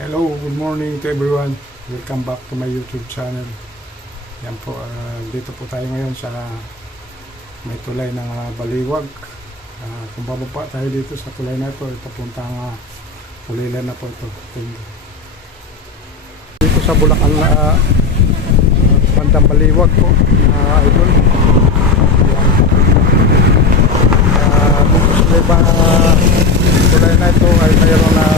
Hello, good morning to everyone. Welcome back to my YouTube channel. Yan po, dito po tayo ngayon sa may tulay ng Baliwag. Kung bababa tayo dito sa tulay na ito, papuntang Pulilan na po ito. Dito sa Bulacan na bandang Baliwag po, idol. Dito sa tulay na ito ay mayroon na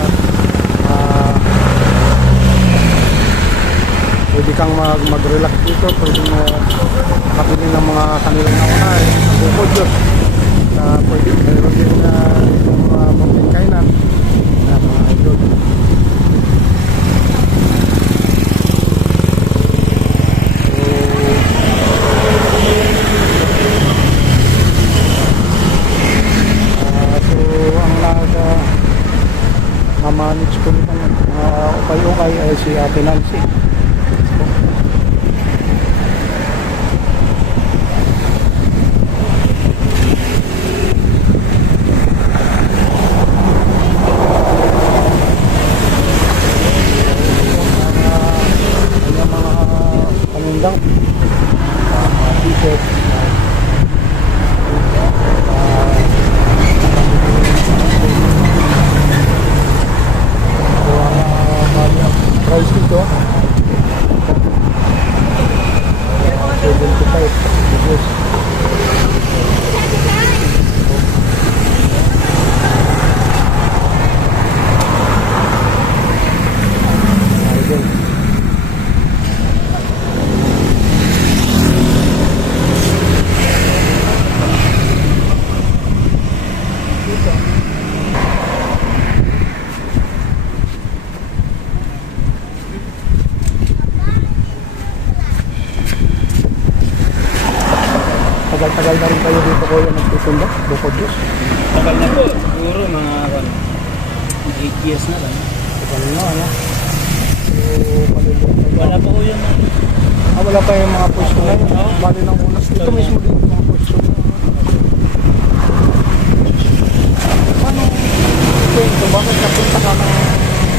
pwede kang mag-relax dito, pwede mo makabili ng mga kanilang naunay, bukod yun. Pwede mayroon din itong munting kainan na mga idol. So ang mamanage ko nito mga ukay-ukay ay si Ate Nancy. Price dito 75 pesos. Tagal-tagal na rin kayo dito ko yung nagtutunda, bukod Diyos. Tagal na po, siguro mga 8 years na lang. Tagal na, ano? So, malulunod. Wala pa po yung Wala pa yung mga pwesto na yun. Bali ng unas. Ito mismo din yung mga pwesto na. Paano ito? Bakit napunta ka ng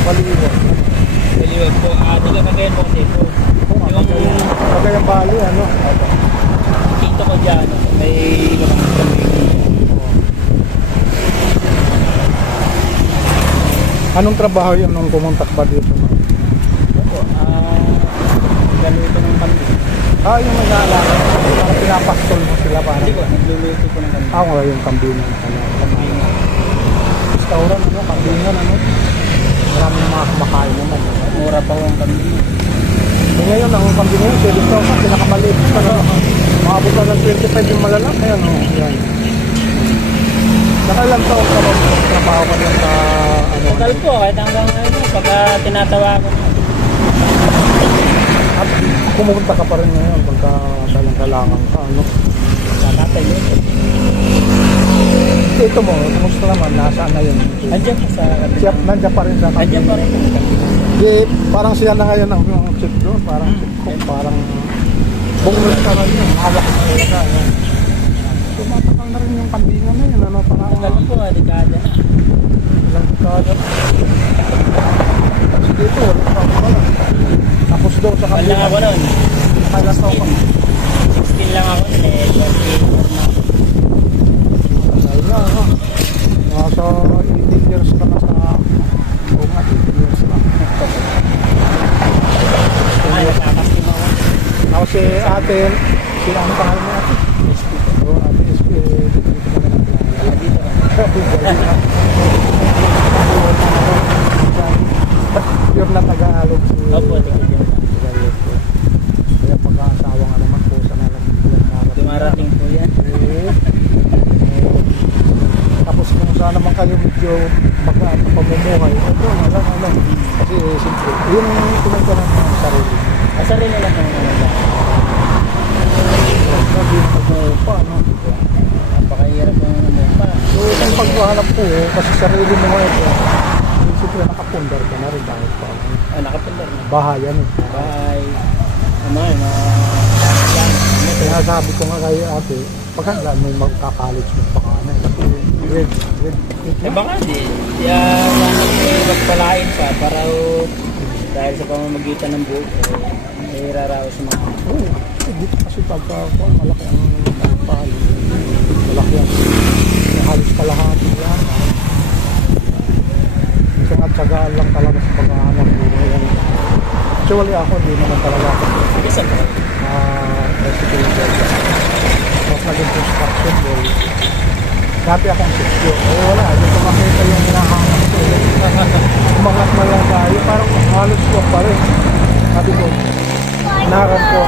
Baliwag? Baliwag po. Di ka Cagayan po kasi po. Cagayan Bali, ano? Tito ko dyan, may iba kang kami. Anong trabaho yun nung pumuntak ba dito? Opo, galuto ng kambing. Yung may naalala. Parang pinapastol mo sila para. Hindi po, nagluluto po ng kambing. Wala yung kambingan. Kambing. Restaurant, ano? Kambingan, ano? Maraming mga kumakain naman. Mura pa po ang kambing. Ngayon, ang kambingan yun, 7,000, pinakamaliit. Maabot na ng 25 yung malalaki. Yan, oh. Yan. Nakailang taon ka trabaho ka din sa ano? Tagal po, kahit hanggang pagka tinatawa ko. At pumunta ka pa rin ngayon pagka kailangan ka, ano? Nakatay yun. Ito mo, kumusta naman? Nasaan na yun? Andiyan po sa kambing. Siya, nandiyan pa rin sa kambing. Andiyan pa rin po sa kambing. Di, parang siya na ngayon ang chip doon. Parang chip ko, parang bunglos ka na yun. Hawak na yun ka. Tumatakal na rin yung kambingan na yun. Ano, parang Tagal po, dekada na. ilang dekada. Kasi dito, wala pa ako pala. Tapos doon sa Wala lang kambingan. ako noon. Kailan taon ka? 16 lang ako, 24 na. Ayun na, ano. Nasa 18 years ka na sa... Oo nga, 18 years ka. Ay, nakakastima ko. Ako si ate, si ano pangalan mo ate? Oo, ate SP. Pure na Tagalog si... Opo, tingin. Kaya pagkaasawa nga naman po sa nalang Dumarating po yan. Tapos kung saan naman kayo medyo pamumuhay, ito wala. Kasi siyempre, yung pinagka ng sarili. Sarili lang ng mga Hindi na nag-uupa, no? napakahirap ng pa. So, yung paghahanap po, kasi sarili mo ito, siyempre nakapundar ka na rin dahil pa. Nakapundar na. Bahayan eh. Bye. Yan. Kaya sabi ko nga kay ate, pagka may magka-college mo pa ka na. Kasi grade 8 Eh na. baka di. Magpalain pa para dahil sa pamamagitan ng buhok, may raraos mga. Oo, dito kasi pagka malaki ang palo. Malaki ang halos kalahati yan. Minsan nga tsagaan lang talaga sa pag-aanap buhay yan. Actually ako, hindi naman talaga ako. Sige, saan ka? Recipe builder. Tapos naging construction boy. Dati akong secure. Eh wala, dito makita yung hinahanap ko. Umangat na lang tayo. Parang halos swak pa rin. Sabi ko, naran ko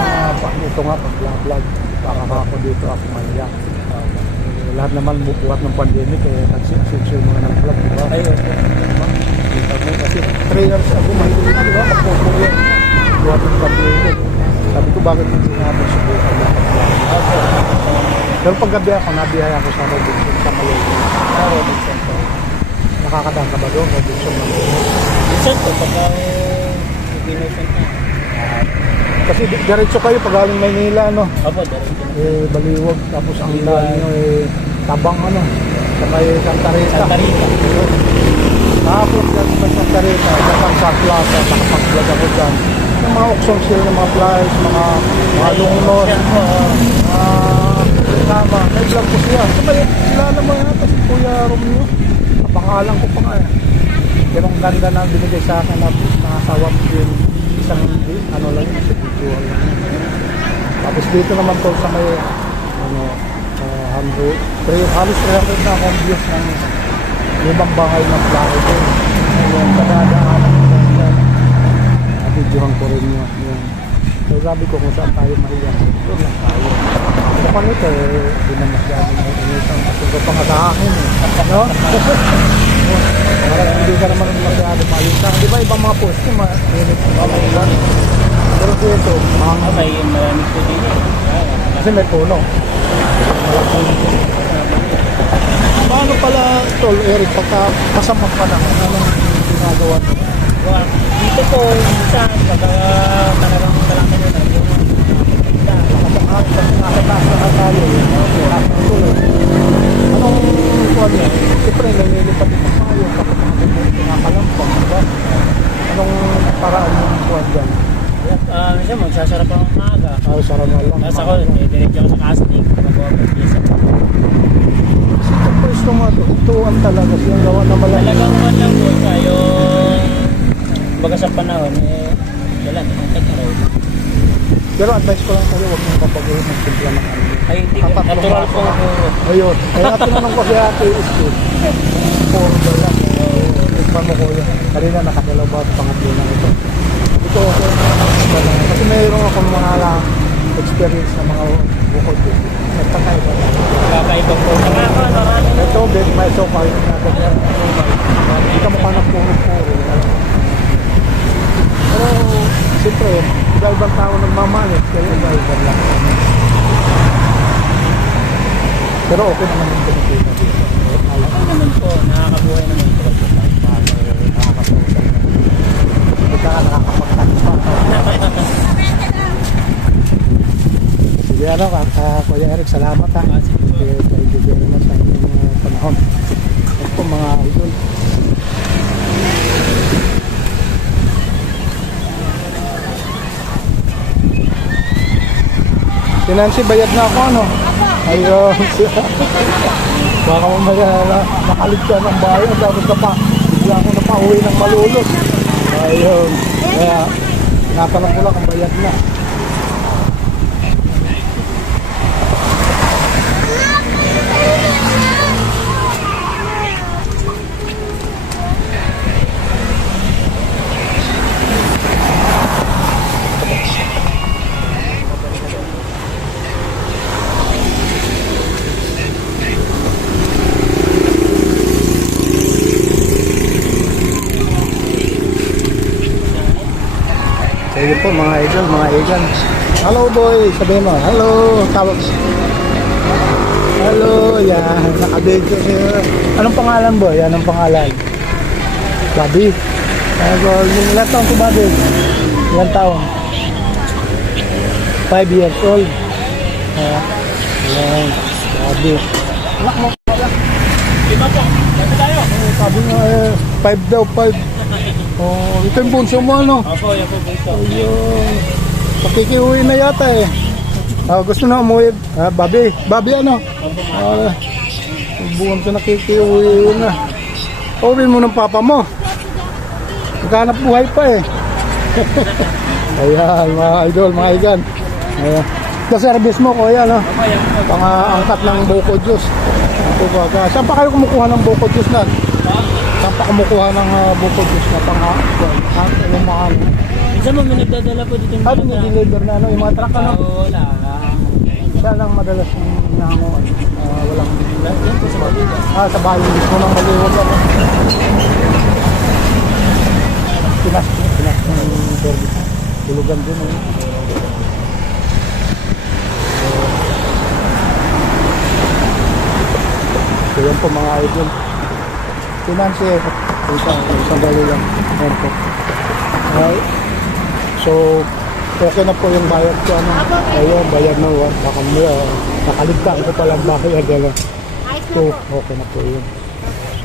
ito nga pag-vlog. Baka ako dito ako maliyak. Lahat naman buhat ng pandemic nagsisip yung mga nag-vlog, di ba? Ayun. Kita mo kasi 3 years ago mahilig na, di ba? Pag-vlog yan. Buhat ng pandemic. Sabi ko, bakit hindi natin subukan na mag-vlog? Pero paggabi ako, nabiyaya ako sa Robinson sa Malaysia. Robinson po. Nakakadaan ka ba doon? Robinson Malaysia. Minsan po, pagka Robinson na. Kasi diretso kayo pag galing Maynila, no? Opo, diretso na. Baliwag, tapos ang daan nyo Tabang, ano? Saka Santa Rita. Santa Rita. Nakapag dyan sa Santa Rita, dyan sa plaza, nakapag-vlog ako dyan. Yung mga auction sale ng mga flyers, mga lungnos, tama, may vlog ko siya. Kilala mo yan, kasi Kuya Romeo. Kapangalan ko pa nga yan. Pero ang ganda na binigay sa akin na nakasawap din isang ano lang yun, video lang. Tapos dito naman to sa may halos 300 na akong views ng limang bahay ng plano din. Ngayon, kadadaanan ko yan. Videohan ko rin yun. So sabi ko kung saan tayo mahiyan, doon lang tayo. Sa panito, hindi na masyado na inisang kasi pa nga sa akin. No? Parang hindi ka naman masyado malisan. Di ba ibang mga post yung mainit ang mga pero dito, May maraming po din eh. kasi may puno. Paano pala, Tol Eric, pagka masamang panahon, anong ginagawa nyo? Dito po, minsan, pagka talagang kailangan nyo na yung anong kuwan yan? Siyempre, nililipat ito tayo kapag pinakalampang, diba? Anong paraan yung kuwan dyan? minsan magsasarap ako ng maaga. Sarap na lang. Tapos ako, diretso ako sa casting. Magawa ng pisa. Kasi itong pwesto nga to, ituan talaga siya gawa na malaki. Talagang one lang po sa yung baga sa panahon, wala, nagkakaraw. Pero advice ko lang kayo, huwag mong papaguhin ng simpla ng ano. Ay, hindi ko. Natural po po. Ayun. Kaya tinanong ko si Ate Isko. Puro ba lang? Tikman mo ko yan. Kanina nakadalaw ba at pangatlo na ito. Ito okay. Kasi mayroon akong mga experience na mga bukod dito. Nagkakaiba. Kakaiba po. Ito, may sofa yun na ganyan. Hindi ka mukha ng puro-puro. Pero, siyempre, iba-ibang tao nagmamalit. Kaya iba-ibang lang. Pero okay naman yung pinipita dito. Ano naman po, nakakabuhay naman po. Nakakasusan. Hindi ka nakakapagtanpa. Sige, Kuya Eric, salamat ha. Thank you very much sa inyong panahon. Ito po mga idol. Sinansi, bayad na ako, ano? Ayun. Baka mamaya nakalit ka ng bayan, tapos bigla ako napauwi ng malulot. Ayun. Kaya, natanong ko lang kung bayad na. Sige po mga idol, mga igan. Hello boy, sabihin mo. Hello, tawag. Hello, yan. Nakabidyo siya. Anong pangalan boy? Anong pangalan? Bobby. Ilan taon si Bobby? Ilan taon? 5 years old. Yan. Bobby. Anak mo pala. Lima po. Dami tayo. Sabi nga 5 daw, 5. Oh, ito yung bunso mo, ano? Opo, yan po bunso. Ayun. Pakikiuwi na yata eh. Gusto na umuwi. Babi. Babi ano? Buwan ka nakikiuwi na. Uwi mo ng papa mo. Maghanap buhay pa eh. Ayan, mga idol, mga igan. Ayan. Sa service mo, kuya, no? Opo, yan po. Pang-angkat ng buko juice. Saan pa kayo kumukuha ng buko juice na? Saan pa kumukuha ng buko juice na pang-angkat? Minsan mo may nagdadala po dito. Ano yung deliver na ano? Yung mga truck ano? Wala. Saan ang madalas yung nanganguan? Walang Yan po sa Baliwag. sa bahay mismo ng Baliwag ano? Pinas ng service. Tulugan din eh. So yan po mga idol. Finance isang dali lang. Yan po. Okay. So okay na po yung bayad ko ano. Ayun, bayad na baka mo nakaligtaan ko pala ang bayad ano. So okay na po yun.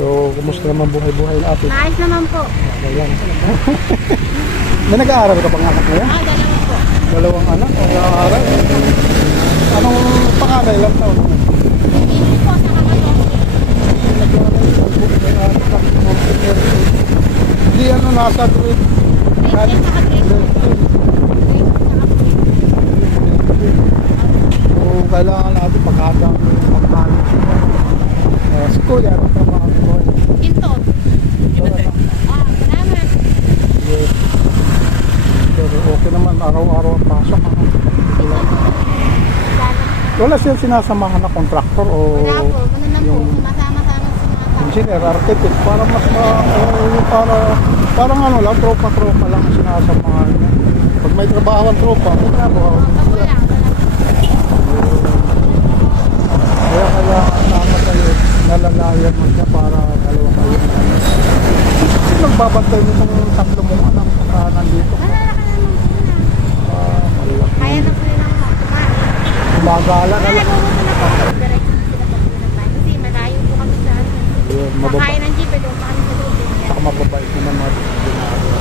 So kumusta naman buhay-buhay natin? Maayos naman po. Ayan. May nag-aaral ka pang anak ngayon? Dalawa po. Dalawang anak o nag-aaral? Anong pangalan ilang taon? Hindi po sa kakatong. Hindi ano nasa grade. Grade 10 saka grade 2. So kailangan natin pagkadang pagkalit. Si Kuya, ano trabaho ko? Ginto. Salamat. Pero okay naman, araw-araw ang pasok. Ano? Wala siya sinasamahan na kontraktor o Wala po. Ganun lang po. Sumasama-sama sa mga tao. engineer, architect, para mas parang ano lang, tropa-tropa lang ang sinasamahan niya. Pag may trabaho ang tropa, may trabaho. Wala. Kaya kailangan naman kayo nalalayan mo siya para dalawa kayo. Nagbabantay mo itong tatlo mong anak na nandito. Malalaki naman po na. Malaki. Kaya na po nilang kumain. Gumagala na Kaya lang. nagbubuto na po. Diretso sila po pinatay. Kasi malayo po kami sa ano. Ayun, Makain ng jeep. Doon pa kami sa loob. Saka mababait naman mga ginagawa.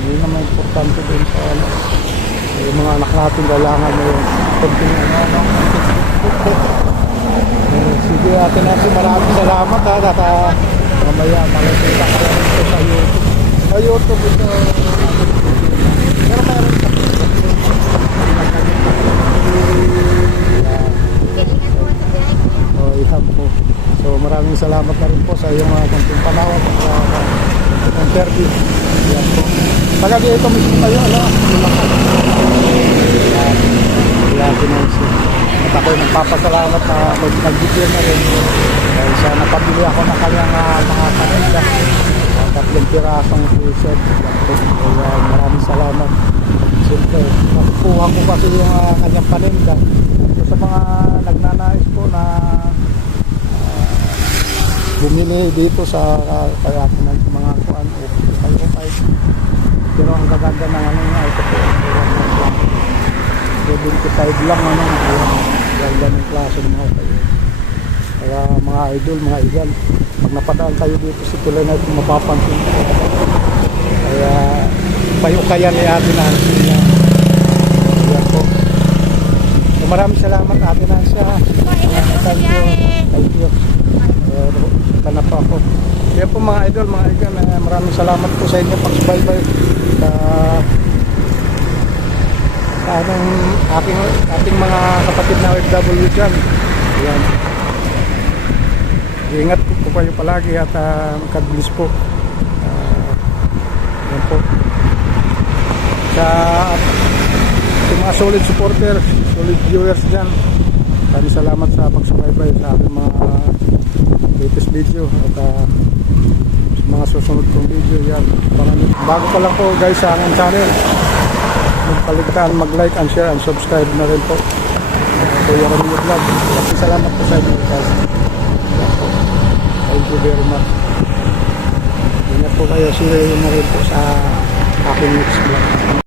Yun naman importante din sa ano. Yung mga anak natin kailangan mo yung konting ano. Sige atin natin maraming salamat ha. At mamaya makikita ka lang ito sa YouTube. Sa YouTube ito. Pero mayroon ka. Galingan po sa biyahe ko yan. Oh, iham po. So maraming salamat na rin po sa iyong konting panahon sa interview. Yan po. Taga dito mismo kayo, ano? Kaya pinansin. At ako'y nagpapasalamat na nag-video na rin. Dahil sa napabili ako ng kanyang mga paninda. 3 pirasong t-shirt. Kaya maraming salamat. Siyempre, nakukuha ko kasi yung kanyang paninda. So, sa mga nagnanais po na bumili dito sa kaya ng mga kuan o kayo. Pero ang gaganda ng ano nga ito po. 75 lang ano. Ganda ng klase ng mga kayo. Kaya mga idol, mga igan, pag napadaan kayo dito sa tulay na ito, mapapansin ko. Kaya payo kaya ni Ate Nancy na. Yan po. So, maraming salamat Ate Nancy. Thank you. Kita na po ako. Kaya po mga idol, mga igan, maraming salamat po sa inyo pagsubaybay sa ating mga kapatid na OFW dyan. Ayan. Ingat po kayo palagi at God bless po. Ayan po. Sa mga solid supporter, solid viewers dyan, maraming salamat sa pagsubaybay sa ating mga latest video at mga susunod kong video yan. Bago pa lang po guys sa aking channel, magpaligtaan, mag-like and share and subscribe na rin po. Kuya Romeo Vlog. Salamat po sa inyo guys. Thank you very much. Ingat po kayo. See you na rin po sa aking next vlog.